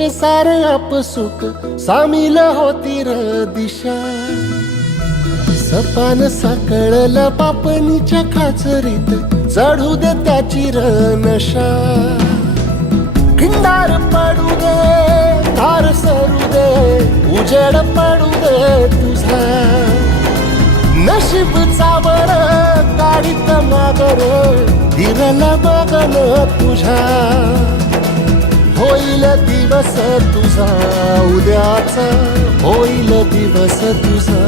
सार आपसुक सामील होती र दिशा. सपान साकळला पापणीच्या खाचरीत चढू दे त्याची र नशा. खिंडार पडू दे धार सरू दे उजेड पडू दे तुझा. नशीब चावर गाडीत मागर हिरला बघन तुझ्या. होईल दिवस तुझा उद्याचा होईल दिवस तुझा.